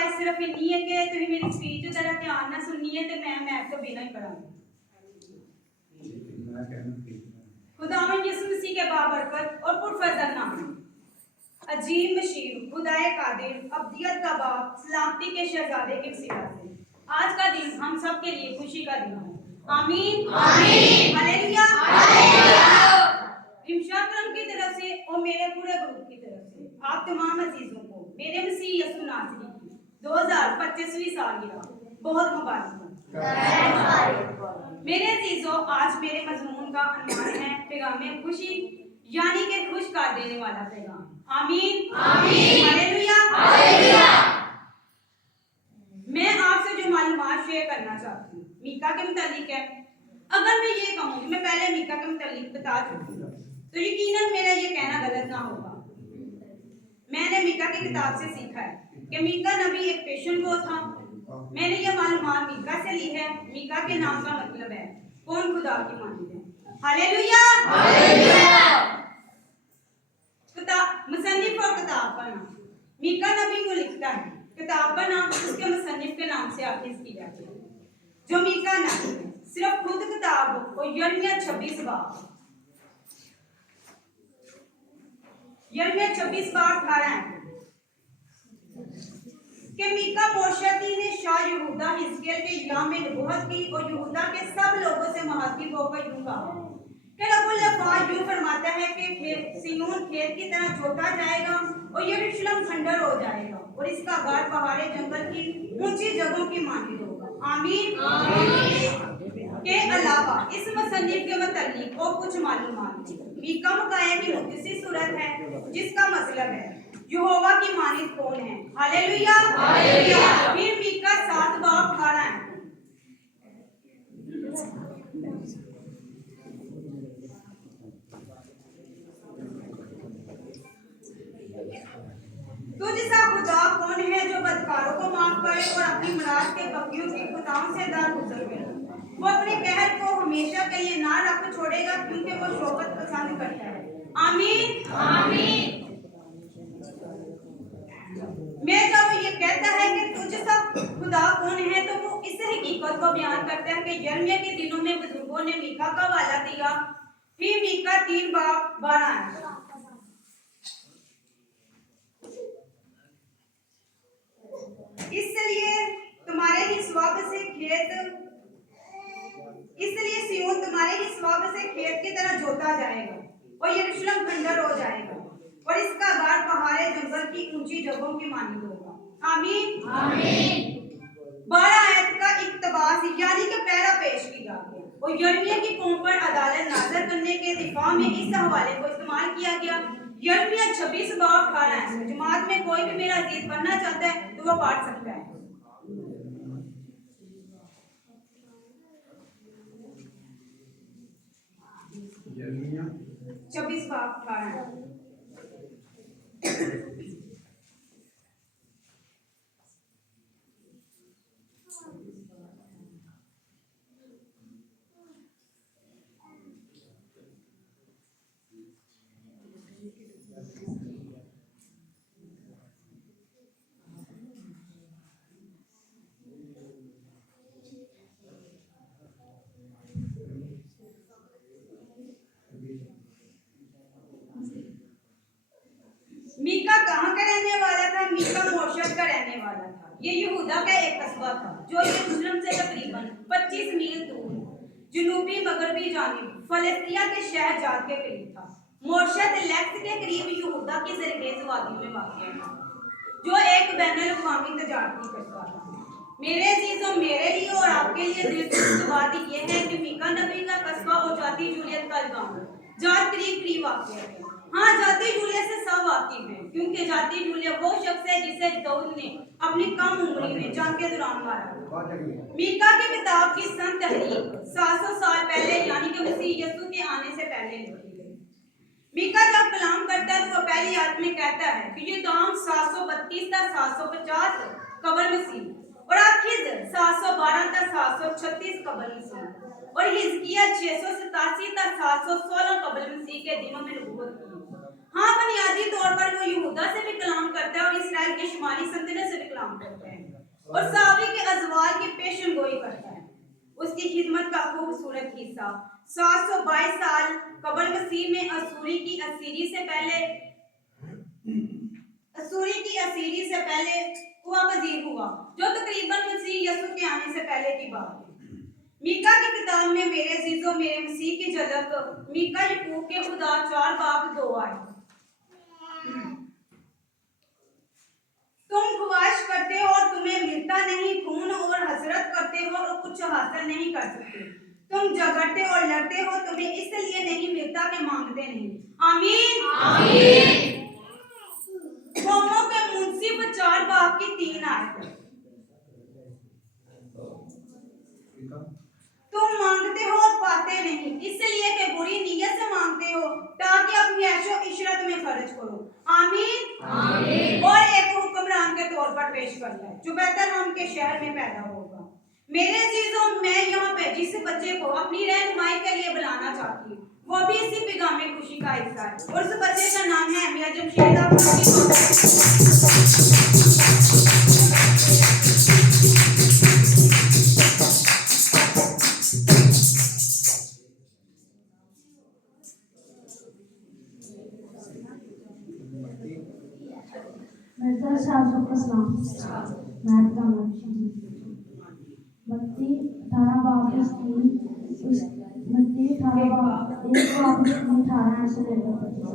आज सिर्फ इन्नी है कि तुम मेरी स्पीच जरा ध्यान ना सुननी है तो मैं तो बिना ही पढ़ाऊंगी। खुदावंद यीशु मसीह के बाबरकत और पुरफज़ल नाम में अजीम मशीर खुदाए कादिर अब्दियत का बाप सलामती के शहजादे के वसीला से आज का दिन हम सब के लिए खुशी का दिन है। आमीन आमीन हालेलुया हालेलुया। रिमशाक्रम की तरफ से और मेरे पूरे ग्रुप की तरफ से आप तमाम अजीजों को मेरे मसीह यीशु नासरी की 2025वीं सालगिरह बहुत मुबारक हो। मेरे अजीजों, आज मेरे मजमून का अनुमान है पैगाम खुशी यानी कि खुश कर देने वाला पैगाम। आमीन आमीन हालेलुया हालेलुया। मैं आपसे जो मालूमात शेयर करना चाहती हूँ मीका के मुतालिक है। अगर मैं ये कहूँ मैं पहले मीका के मुतालिक बता चुकी हूँ तो यकीनन मेरा ये कहना गलत ना होगा। मैंने मीका की किताब से सीखा है कि मीका नबी एक पेशन को था। मैंने ये मालूमात मीका से ली है। मीका के नाम का मतलब है कौन खुदा की मानिंद है। Hallelujah hallelujah. मुसन्निफ और किताब का नाम मीका नबी को लिखता है। किताब का नाम उसके मुसन्निफ के नाम से आखिज की जाती है। जो मीका नबी है सिर्फ खुद किताब और यिर्मयाह 26 बाब यिर्मयाह 26 बाब 18 है कि मीका मोशती ने शाह यहूदा हिजकिय्याह के याम में नबूवत की और यहूदा के सब लोगों से मुखातिब होकर यूं कहा कि रब्बुल अफ़वाज यूं फरमाता है कि सिय्योन खेत की तरह जोता जाएगा और यरूशलेम खंडर हो जाएगा और इसका घर पहाड़े जंगल की ऊंची जगहों की मानिंद होगा। आमीन आमीन। के अलावा इस मुसन्निफ के मुतालिक और कुछ मालूमात मीका मुकाया की मुख्तसर सूरत है जिसका मतलब है यहोवा की मानिंद कौन है। Hallelujah hallelujah. फिर मीका 7 बाब 18 है। तुझ सा खुदा कौन है जो बदकारों को माफ करे और अपनी मुराद के बकियों की खुदाओं से दरगुजर करे। वो अपने कहर को हमेशा के लिए ना रख छोड़ेगा क्योंकि वो शौकत पसंद करता है। आमीन आमीन। मैं जब ये कहता है कि तुझ सा खुदा कौन है तो वो इस हकीकत को बयान करता है कि यिर्मयाह के दिनों में बुजुर्गों ने मीका का हवाला दिया। फिर मीका 3 बाब 12 है। इसलिए तुम्हारे ही स्वाब से सिय्योन तुम्हारे ही स्वाब से खेत की तरह जोता जाएगा और यरूशलेम खंडर हो जाएगा और इसका घर पहाड़े जंगल की ऊंची जगहों की मानिंद होगा। आमीन आमीन। 12 आयत का इक्तबास यानी कि पहरा पेश की जाती है और यिर्मयाह की कौम पर अदालत नाज़र करने के दिफा में इस हवाले को इस्तेमाल किया गया। यिर्मयाह 26 बाब 18 है। जमात में कोई भी मेरा अजीज पढ़ना चाहता है तो वो पढ़ सकता है। यिर्मयाह 26 बाब 18 मीका कहाँ का रहने वाला था। मीका मोशत का रहने वाला था। ये यहूदा का एक कस्बा था जो यरूशलेम से तकरीबन 25 मील दूर जनूबी मगरबी जानिब फलस्तिया के शहर जात के करीब था। मोशत लेक्स के करीब यहूदा की जरगेज वादी में वाक़ है जो एक बैनुल अक़वामी तजारती कस्बा था। मेरे अजीजों, मेरे लिए और आपके लिए दिलचस्प बात यह है कि मीका नबी का कस्बा और जाती जूलियत का गांव जात करीब वाक़ है। हाँ, जाती जूलिया से सब वाकिफ हैं क्योंकि जाती जूलिया वो शख्स है जिसे दाऊद ने अपनी कम उम्र में जंग के दौरान मारा। मीका की किताब की सन तहरीक 700 साल पहले यानी कि मसीह यीशु के आने से पहले लिखी गई। मीका जब कलाम करता है तो वह पहली आयत में कहता है कि ये दाम 732 तक 750 कबल मसीह और आखिर 712 तक 736 कबल मसीह और हिजकिय्याह 687 तक 716 कबल मसीह के दिनों में नबूवत की। हाँ, बुनियादी तौर पर वो यहूदा से भी कलाम करता है और इसराइल की शुमाली सल्तनत से भी कलाम करता है। और सावी के अजवाल की पेशन गोई करता है। उसकी खिदमत का खूबसूरत हिस्सा 722 साल कबल मसीह में असूरी की असीरी से पहले हुआ पजीर हुआ, जो तकरीबन मसीह यसु के आने से पहले की बात है। मीका की किताब में मेरे अजीजों मेरे मसीह की झलक मीका यकूब के खुदा 4 बाब 2 आए। तुम ख्वाहिश करते हो और तुम्हें मिलता नहीं, खून और हसरत करते हो और कुछ हासिल नहीं कर सकते। तुम झगड़ते और लड़ते हो, तुम्हें इसलिए नहीं मिलता कि मांगते नहीं। आमीन आमीन। कौमों के मुंसिफ 4 बाब की 3 आयत। तुम मांगते हो और पाते नहीं, इसलिए कि बुरी नीयत से मांगते हो ताकि अपनी ऐशो इशरत में खर्च करो। आमीन आमीन। और एक हुक्मरान के तौर पर पेश करता है जो बेतलहम के शहर में पैदा होगा। मेरे अजीजों, मैं यहाँ पे जिस बच्चे को अपनी रहनुमाई के लिए बुलाना चाहती हूँ वो भी इसी पैगाम में खुशी का हिस्सा है, और उस बच्चे का नाम है मियां जमशेद। मत्ती 18 बाब की 18 ऐसे लेकर 25।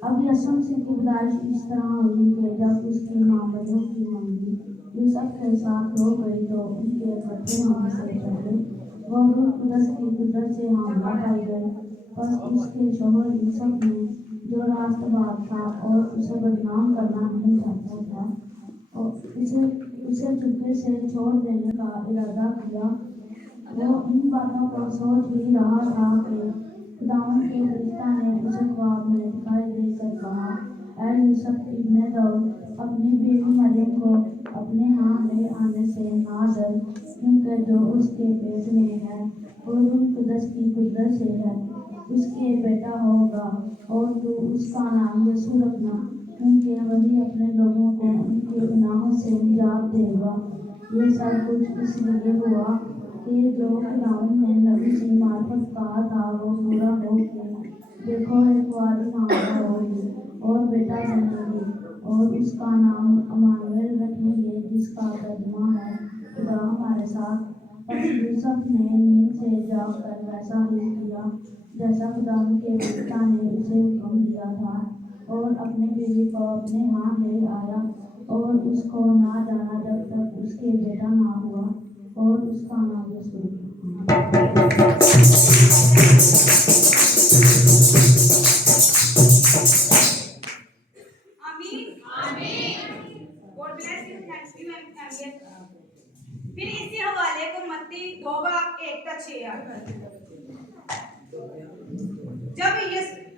अब यसु मसीह की पैदाइश इस तरह हुई कि जब उसकी मां मरियम की मंगनी यूसुफ के साथ हो गई तो उनके इकट्ठे होने से पहले वह रूह कुदस की कुदरत से हामला पाई गई। बस उसके शौहर यूसुफ ने, जो रास्तबाज था और उसे बदनाम करना नहीं चाहता था, और उसे चुपके से छोड़ देने का इरादा किया। वो इन बातों को सोच ही रहा था कि खुदावंद के फरिश्ता ने उसे ख्वाब में दिखाई देकर कहा, ऐ यूसुफ इब्ने दाऊद, अपनी बीवी मरियम को अपने यहाँ ले आने से ना डर, क्योंकि जो उसके पेट में है वो रूह कुदस की कुदरत से है। उसके बेटा होगा और तू उसका नाम यीशु रखना, क्योंकि वही अपने लोगों को उनके गुनाहों से निजात देगा। ये सब कुछ इसलिए हुआ कि जो खुदावंद ने नबी की मार्फत कहा था वो पूरा हो गया। देखो, एक कुंवारी माता होगी और बेटा जनेगी और उसका नाम अम्मानुएल रखेंगे, जिसका तर्जुमा है खुदा हमारे साथ। बस यूसुफ ने नींद से जागकर वैसा ही किया जैसा खुदावंद के फरिश्ता ने उसे हुक्म दिया था, और अपनी बीवी को अपने यहाँ ले आया और उसको ना जाना जब तक उसके बेटा ना हुआ, और उसका नाम यीशु रखा। फिर इसी हवाले को मत्ती 2 बाब 1 का 6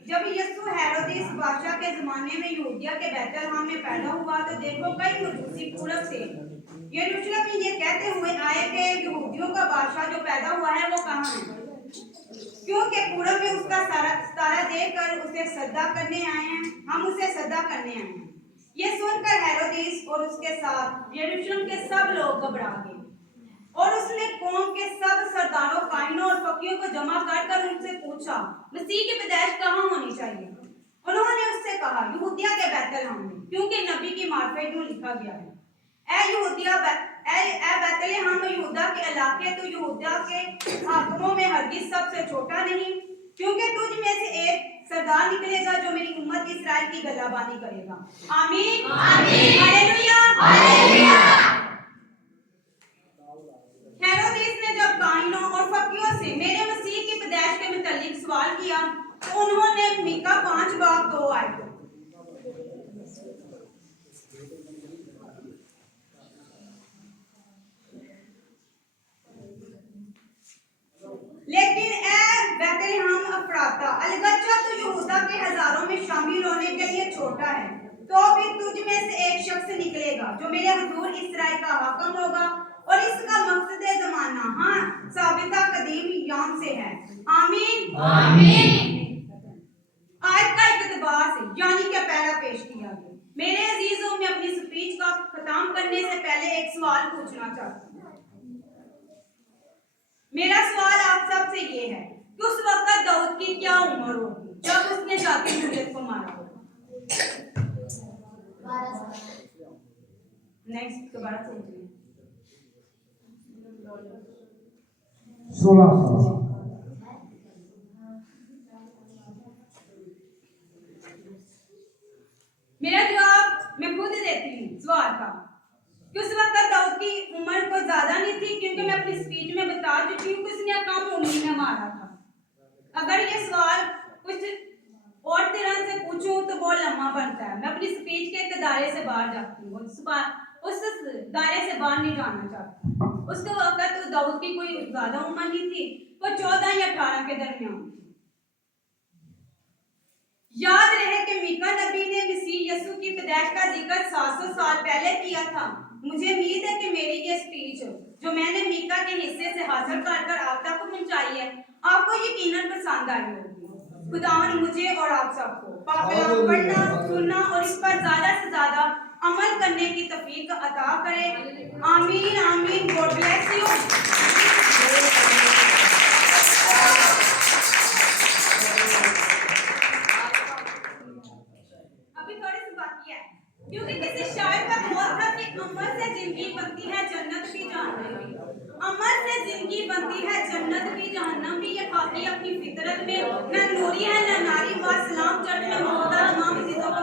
जब यीशु हेरोदेस बादशाह के जमाने में यहूदिया के बैतलहम में पैदा हुआ तो देखो कई मजूसी पूरब से यरूशलेम में ये कहते हुए आए कि यहूदियों का बादशाह जो पैदा हुआ है वो कहाँ है, क्योंकि पूरब में उसका तारा देखकर उसे सद्दा करने आए हैं, हम उसे सद्दा करने आए हैं। ये सुनकर हेरोदेस और उसके साथ यरूशलेम के सब लोग घबरा गए, और उसने कौम के सब सरदारों, काहिनों और फकीरों को जमा कर उनसे पूछा, मसीह की पैदाइश कहाँ होनी चाहिए। उन्होंने उससे कहा, यहूदिया के बैतलहम में, क्योंकि नबी की मार्फत यूं लिखा गया है, ऐ बैतलहम यहूदा के इलाके, तो यहूदा के हाकिमों में हरगिज सबसे छोटा नहीं, क्योंकि तुझ में से एक सरदार निकलेगा जो मेरी उम्मत इस्राएल की गलाबानी करेगा। आमीन आमीन हालेलुया हालेलुया। हेरोदेस ने जब काहिनों और फकीरों से मेरे मसीह की पैदाइश के मुतालिक सवाल किया तो उन्होंने मीका 5 बाब 2 आयत। लेकिन ए बैतलहम अफ्राता अलगच्चा तो यहूदा के हजारों में शामिल होने के लिए छोटा है, तो फिर तुझ में से एक शख्स निकलेगा जो मेरे हुजूर इस्राएल का हाकिम होगा, और इसका मकसद जमाना साबिता कदीम याम से है। आमीन आमीन। आयत का इक़्तिबास यानी कि पहला पेश किया गया। मेरे अजीजों में अपनी स्पीच का खत्म करने से पहले एक सवाल पूछना चाहती हूँ। मेरा सवाल आप सबसे ये है कि उस वक्त दाऊद की क्या उम्र होगी जब उसने जाके गोलियत को मारा होगा? नेक्स्ट दोबारा सोचिए। 16 साल। मेरा जवाब मैं खुद देती हूँ सवाल का कि उस वक्त दाऊद की उम्र कोई ज्यादा नहीं थी, क्योंकि मैं अपनी स्पीच में बता चुकी हूँ कि उसने कम उम्र में मारा था। अगर ये सवाल कुछ और तरह से पूछूं तो बहुत लंबा बनता है। मैं अपनी स्पीच के एक दायरे से बाहर जाती हूँ, उस दायरे से बाहर नहीं जाना चाहती। उसके वक्त तो दाऊद की कोई ज्यादा उम्र नहीं थी, वो 14 या 18 के दरमियान थी। याद रहे कि मीका नबी ने मसीह यसू की पैदाइश का जिक्र 700 साल पहले किया था। मुझे उम्मीद है कि मेरी ये स्पीच जो मैंने मीका के हिस्से से हासिल कर आप तक पहुंचाई है, आपको यकीनन पसंद आई होगी। खुदावन मुझे और आप सबको पाक कलाम पढ़ना, सुनना और इस पर ज्यादा से ज्यादा अमल करने की तौफीक अता करे। आमीन आमीन। God bless you. अभी थोड़ी सी बाकी है, क्योंकि किसी शायर का कौल था कि अमल से जिंदगी बनती है जन्नत भी जहन्नम भी। अमल से जिंदगी बनती है जन्नत भी जहन्नम भी। ये खाकी अपनी फितरत में न नूरी है न नारी। सलाम चर्च में मौजूदा तमाम चीजों को